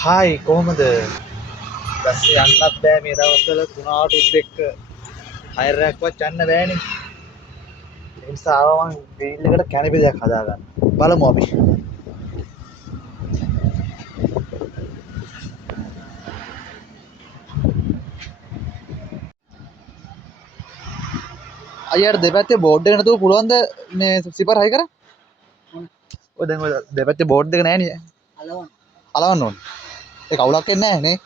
Hi කොහොමද? බස්සේ යන්නත් බෑ මේ දවස්වල 3:08ත් එක්ක හයර් එකක්වත් යන්න බෑනේ. ඒ නිසා ආවා මං ග්‍රිල් එකට කැනපි දෙයක් හදාගන්න. බලමු අපි. අයියාට දෙපැත්තේ බෝඩ් එක නැතුව පුළුවන්ද මේ සිපර් හයි කරන්න? ඔය දැන් ඔය දෙපැත්තේ බෝඩ් එක නැහැ නේ. අලවන්න ඕනේ. ඒක අවුලක් වෙන්නේ නැහැ නේ.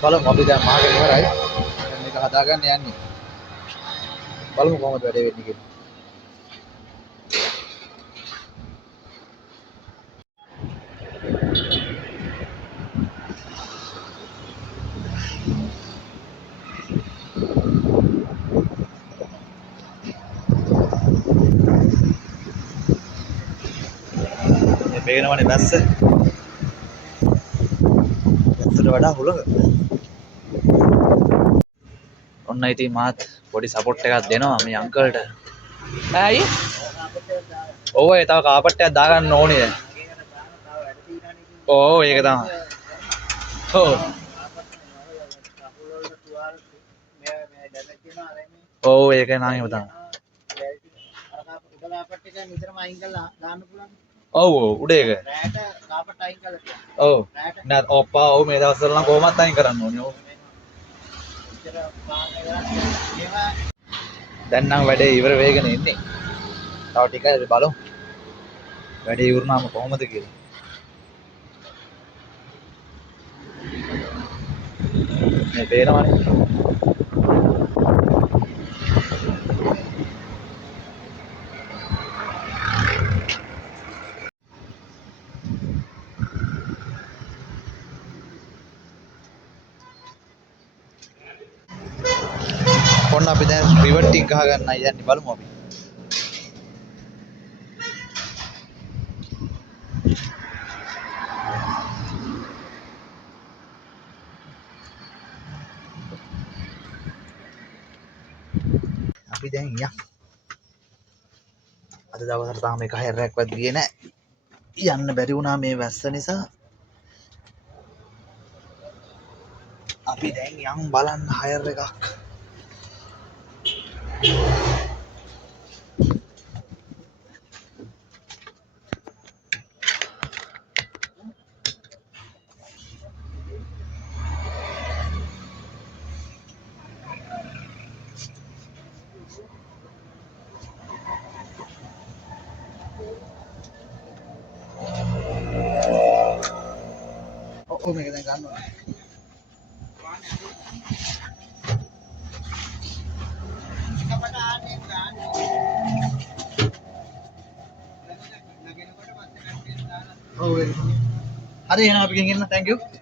බලමු අපි දැන් මාගේ ඉවරයි. දැන් මේක හදාගන්න යන්නේ. බලමු කොහොමද වැඩේ වෙන්නේ කියලා. මේ පේනවනේ බැස්ස. බැස්සට වඩා හුලඟ. ඔන්න ඉතින් මාත් පොඩි සපෝට් එකක් දෙනවා මේ අංකල්ට. ඇයි? ඔව් ඒ තව කාපට් එකක් දාගන්න ඕනේ දැන්. ඔව් ඒක තමයි. ඔව්. ඔව් ඒක නම් එහෙම තමයි. ඔව් ඔව් උඩ එක. රෑට කාපට් අයින් කරලා තියන්න. ඔව්. නෑ ඔප්පා ඔව් මේ දවස්වල නම් කොහොමවත් අයින් කරන්න ඕනේ. ඔව්. දැන් නම් වැඩේ ඉවර වෙගෙන ඉන්නේ. තව ටිකයි බලමු. වැඩේ ඉවරනාම කොහොමද කියලා. මේ පේනවනේ. ඔන්න අපි දැන් රිවර්ටින් ගහ ගන්නයි යන්නේ බලමු අපි. අපි දැන් යන්න. අද දවසට තාම එක හැරයක්වත් ගියේ නැහැ. යන්න බැරි වුණා මේ වැස්ස නිසා. අපි දැන් යන් බලන්න හයර් එකක්. ඔව් මේක දැන් ගන්න ඕනේ. ඔව් හරි එහෙනම් අපි ගෙන් එන්න. thank you.